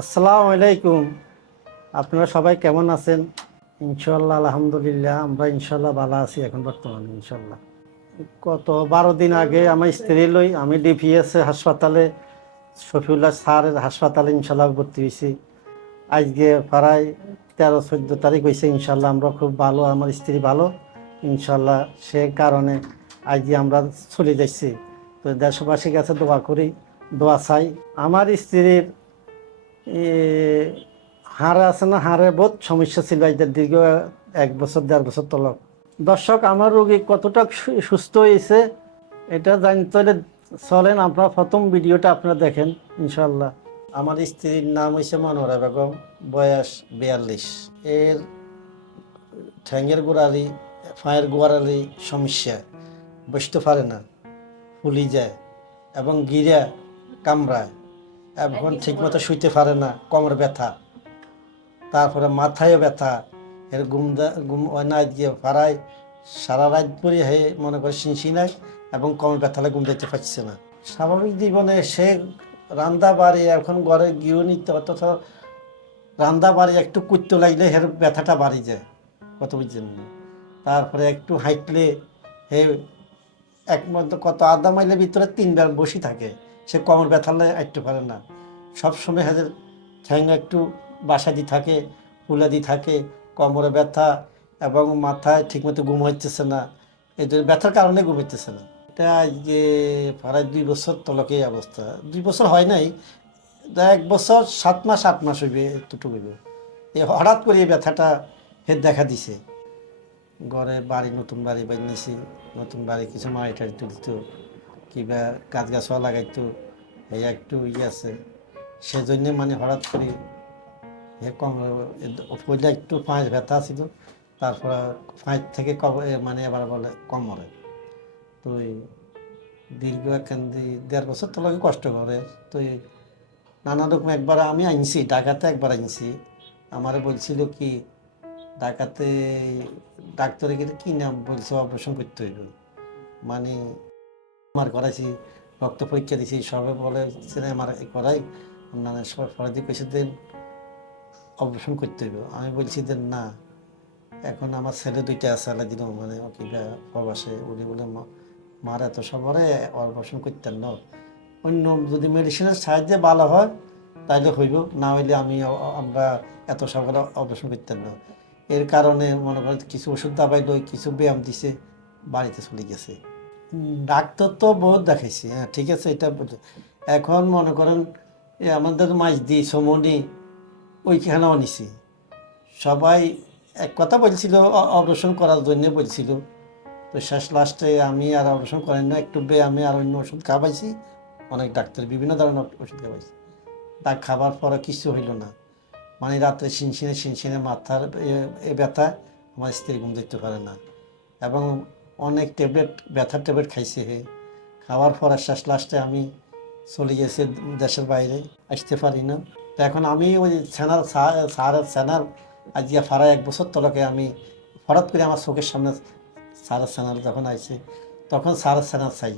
আসসালামু আলাইকুম। আপনারা সবাই কেমন আছেন? ইনশাল্লাহ আলহামদুলিল্লাহ, আমরা ইনশাল্লাহ ভালো আছি এখন বর্তমানে ইনশাল্লাহ গত বারো দিন আগে আমার স্ত্রী লই আমি ডিপিএস হাসপাতালে, শফিউল্লাহ স্যারের হাসপাতালে ইনশাল্লাহ ভর্তি হয়েছি। আজকে প্রায় তেরো, চোদ্দ তারিখ হয়েছে ইনশাল্লাহ আমরা খুব ভালো, আমার স্ত্রী ভালো। ইনশাল্লাহ সে কারণে আজকে আমরা চলে যাচ্ছি। তো দেশবাসীর কাছে দোয়া করি, দোয়া চাই। আমার স্ত্রীর হাড় আছে না হাড়ে বহুত সমস্যা ছিল এদের দীর্ঘ এক বছর, দেড় বছর তলক দর্শক, আমার রোগী কতটা সুস্থ হয়েছে, এটা জানতে চলেন, আপনার প্রথম ভিডিওটা আপনারা দেখেন ইনশাল্লাহ আমার স্ত্রীর নাম হয়েছে মনোরা বেগম, বয়স বিয়াল্লিশ। এর ঠ্যাঙ্গের গোড়ালি ফায়ের গোড়ালি সমস্যা, বসতে পারে না, ফুলি যায় এবং গিরা কামড়ায়। এখন ঠিকমতো শুইতে পারে না, কোমর ব্যথা। তারপরে মাথায়ও ব্যথা। এর গুম দা- ঘুম হয় না গিয়ে পাড়ায় সারা রাত পরে হে মনে করে শিনশি নাই এবং কোমর ব্যথালে গুম দিতে পারছে না। স্বাভাবিক জীবনে সে রান্দা বাড়ি, এখন ঘরে গিয়েও নিতে অথচ রান্দা বাড়ি, একটু কুত্তে লাগলে হের ব্যথাটা বাড়ি যায় কত বুঝছেন? তারপরে একটু হাঁটলে হে এক মধ্যে কত আধা মাইলের ভিতরে তিনবার বসে থাকে, সে কোমর ব্যথালে হাঁটতে পারে না। সবসময় হাজার ঠ্যাং একটু বাসাদি থাকে, ফুলাদি থাকে, কোমরে ব্যথা এবং মাথায় ঠিকমতো ঘুম হইতেছে না। এই জন্য ব্যথার কারণে ঘুম হইতেছে না। এটা যে প্রায় দুই বছর তলকে অবস্থা। দুই বছর হয় নাই এক বছর সাত মাস, আট মাস হইবে একটু হইবে। এই হঠাৎ করে এই ব্যথাটা ফের দেখা দিছে। ঘরে বাড়ি, নতুন বাড়ি বানিয়েছি, নতুন বাড়ি কিছু মাড়ি টাড়ি তুলতো, কিংবা গাছ গাছও লাগাইতো, এই একটু ইয়ে আছে। সেজন্য মানে হঠাৎ করে এ কম পয়লা একটু পাঁচ ব্যথা ছিল, তারপর পাঁচ থেকে মানে এবার বলে কম মরে তো দীর্ঘ একখান দেড় বছর তো লাগে কষ্ট করে। তো নানা রকম একবার আমি আনছি ঢাকাতে একবার আনছি আমারে বলছিল কি ঢাকাতে ডাক্তারে গেলে কি নাম বলছে, অপারেশন করতে হইব। মানে আমার করাইছি, রক্ত পরীক্ষা দিছি, সবে বলে আমার করাই। মানে সবাই দিয়ে কইছে অপারেশন করতে হইব। আমি বলছি যে না, এখন আমার ছেলে দুইটা আছে আলাদা মানে কিবা প্রবাসে উনি বলে মার এত সবরে, অপারেশন করতেন না। অন্য যদি মেডিসিনের সাহায্যে ভালো হয়, তাইলে হইব, না হইলে আমি আমরা এত সকালে অপারেশন করতেন না। এর কারণে মনে করেন কিছু ওষুধ দাবাই লই, কিছু ব্যায়াম দিছে, বাড়িতে চলে গেছে। ডাক্তার তো বহুত দেখাইছি হ্যাঁ ঠিক আছে, এটা এখন মনে করেন এ আমাদের মাছ দি সমনি ওইখানেও নিছি। সবাই এক কথা বলছিল অপারেশন করার জন্য বলছিল। তো শেষ লাস্টে আমি আর অপারেশন করেন না একটু বে আমি আর অন্য ওষুধ খাওয়াইছি। অনেক ডাক্তার বিভিন্ন ধরনের ওষুধ খাওয়াইছি। তা খাবার পরে কিছু হইল না। মানে রাত্রে শিনশিনে শিনশিনে মাথার এ ব্যথা, আমার স্ত্রী ঘুম দিতে পারে না। এবং অনেক ট্যাবলেট, ব্যথার ট্যাবলেট খাইছে হে। খাওয়ার পর শেষ লাস্টে আমি চলে গেছে দেশের বাইরে, আসতে পারি না। তো এখন আমি ওই সেনার সারের সেনার আজকে ফারা এক বছর তলকে আমি হঠাৎ করে আমার চোখের সামনে সারের সেনার যখন আইছে, তখন সারের সেনার চাই।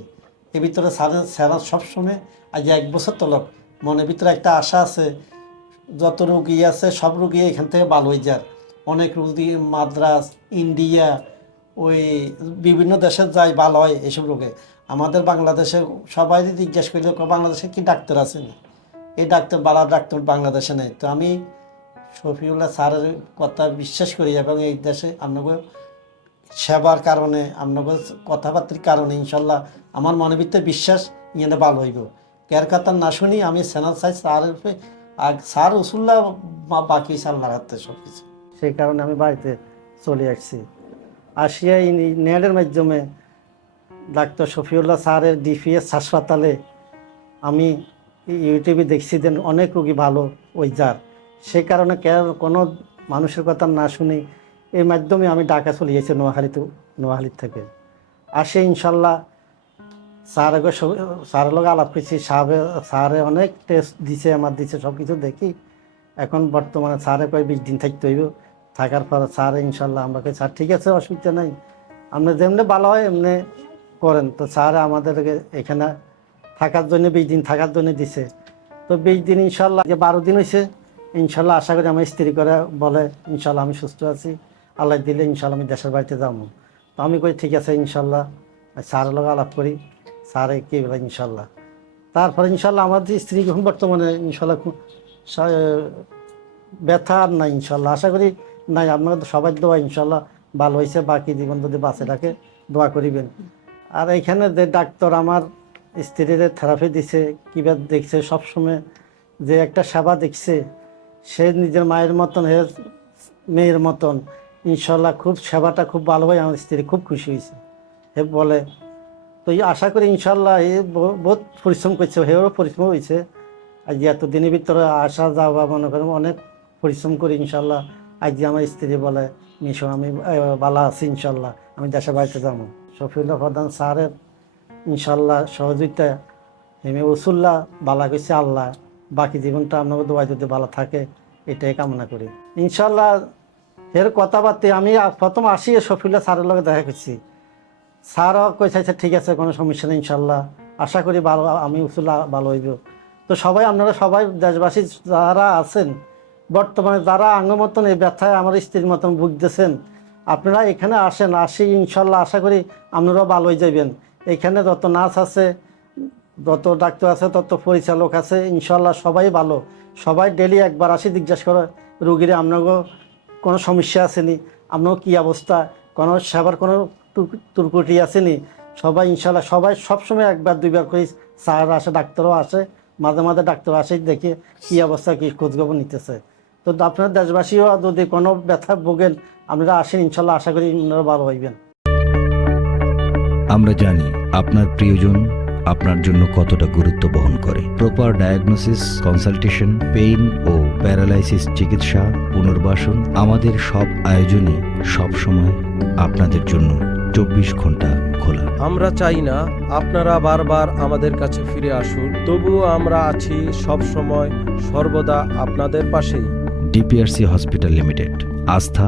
এর ভিতরে সারের সেনার সবসময় আজ এক বছর তলক। মনের ভিতরে একটা আশা আছে, যত রুগী আছে, সব রুগী এখান থেকে ভালো হয়ে যার অনেক রুগী মাদ্রাস, ইন্ডিয়া, ওই বিভিন্ন দেশে যায় ভালো হয় এসব রোগে। আমাদের বাংলাদেশে সবাই জিজ্ঞেস কয়, বাংলাদেশে কি ডাক্তার আছেন এই ডাক্তার বালা ডাক্তার বাংলাদেশে নেই। তো আমি শফিউল্লাহ স্যারের কথা বিশ্বাস করি এবং এই দেশে আপনাকে সেবার কারণে আপনাকে কথাবার্তার কারণে ইনশাল্লাহ আমার মনের ভিতরে বিশ্বাস ইয়ে ভালো হইব। কের কথা না শুনি আমি সেনাল সাই স্যারের আর স্যার রসুল্লাহ বাকি সাল্লাহ হাতে সব কিছু। সেই কারণে আমি বাড়িতে চলে আসছি। আসিয়া নেটের মাধ্যমে ডাক্তার শফিউল্লাহ স্যারের ডিপিএস হাসপাতালে আমি ইউটিউবে দেখছি দেন অনেক রোগী ভালো ওই যার। সে কারণে কে কোনো মানুষের কথা না শুনি এই মাধ্যমে আমি ঢাকা চলে গেছি নোয়াখালীতে নোয়াখালীর থেকে। আসে ইনশাল্লাহ স্যার স্যারের লোক আলাপ করছি সাহেবে স্যারে অনেক টেস্ট দিছে, আমার দিছে সব কিছু দেখি। এখন বর্তমানে স্যারে কয় বিশ দিন থাকতে হইব। থাকার পর স্যার ইনশাল্লাহ আমরা স্যার, ঠিক আছে, অসুবিধা নাই। আপনি যেমনি ভালো হয়, এমনি করেন। তো স্যার আমাদেরকে এখানে থাকার জন্য, বিশ দিন থাকার জন্য দিছে। তো বিশ দিন ইনশাল্লাহ, যে বারো দিন হয়েছে ইনশাল্লাহ আশা করি আমার স্ত্রী করে বলে, ইনশাল্লাহ আমি সুস্থ আছি। আল্লাহ দিলে ইনশাল্লাহ আমি দেশের বাড়িতে যাব। তো আমি কই, ঠিক আছে, ইনশাল্লাহ। স্যারের লগে আলাপ করি, স্যারে কি বলে, ইনশাল্লাহ। তারপরে ইনশাল্লাহ আমার যে স্ত্রী এখন বর্তমানে, ইনশাল্লাহ ব্যথা আর নাই ইনশাল্লাহ। আশা করি নাই, আপনার সবাই দোয়া, ইনশাল্লাহ ভালো হয়েছে বাকি জীবন যদি বাঁচে রাখে দোয়া করিবেন। আর এইখানে যে ডাক্তার আমার স্ত্রীর থেরাপি দিছে কীভাবে দেখছে, সবসময় যে একটা সেবা দেখছে, সে নিজের মায়ের মতন, হে মেয়ের মতন, ইনশাল্লাহ খুব সেবাটা খুব ভালো হয়, আমার স্ত্রী খুব খুশি হয়েছে। হে বলে, তো এই আশা করি ইনশাল্লাহ এ বহুত পরিশ্রম করছে, হেও পরিশ্রম হয়েছে। আজ এত দিনের ভিতরে আসা যাওয়া, মনে করেন অনেক পরিশ্রম করি ইনশাল্লাহ আজ আমার স্ত্রী বলে, মিশো, আমি ভালো আছি ইনশাল্লাহ, আমি দেশে বাড়িতে যাব। শফিউল্লাহ প্রধান স্যারের ইনশাল্লাহ সহযোগিতা হেমে উসুল্লাহ বালা করছে আল্লাহ বাকি জীবনটা আপনাকে দোয়া যদি ভালো থাকে এটাই কামনা করি। ইনশাল্লাহ এর কথাবার্তা আমি প্রথম আসি শফিউল্লাহ স্যারের লগে দেখা করছি। স্যারও কইছে আচ্ছা, ঠিক আছে কোনো সমস্যা নেই ইনশাল্লাহ আশা করি ভালো আমি উসুল্লাহ ভালো হইব। তো সবাই আপনারা সবাই দেশবাসী যারা আছেন বর্তমানে যারা আঙ্গ মতন এই ব্যথায় আমার স্ত্রীর মতন ভুগতেছেন আপনারা এখানে আসেন, আসি ইনশাল্লাহ আশা করি আপনারাও ভালো হয়ে যাবেন। এখানে যত নার্স আছে, যত ডাক্তার আছে, তত পরিচালক আছে, ইনশাল্লাহ সবাই ভালো। সবাই ডেলি একবার আসি জিজ্ঞাসা করে, রুগীরে আপনাকে কোনো সমস্যা আসেনি আপনার কী অবস্থা? কোনো সেবার কোনো ত্রুটি আসেনি সবাই ইনশাল্লাহ, সবাই সবসময় একবার দুইবার করে স্যার আসে, ডাক্তারও আসে, মাঝে মাঝে ডাক্তার আসে, দেখে কী অবস্থা, কী খোঁজখবর নিতেছে। তো আপনার দেশবাসীও যদি কোনো ব্যথা ভোগেন আপনারা আসেন ইনশাল্লাহ আশা করি আপনারা ভালো হইবেন। আমরা জানি আপনার প্রিয়জন আপনার জন্য কতটা গুরুত্ব বহন করে। প্রপার ডায়াগনোসিস কনসালটেশন পেইন ও প্যারালাইসিস চিকিৎসা পুনর্বাসন আমাদের সব আয়োজনই সব সময় আপনাদের জন্য চব্বিশ ঘণ্টা খোলা। আমরা চাই না আপনারা বারবার আমাদের কাছে ফিরে আসুন তবুও আমরা আছি সব সময় সর্বদা আপনাদের পাশেই। ডিপিআরসি হসপিটাল লিমিটেড আস্থা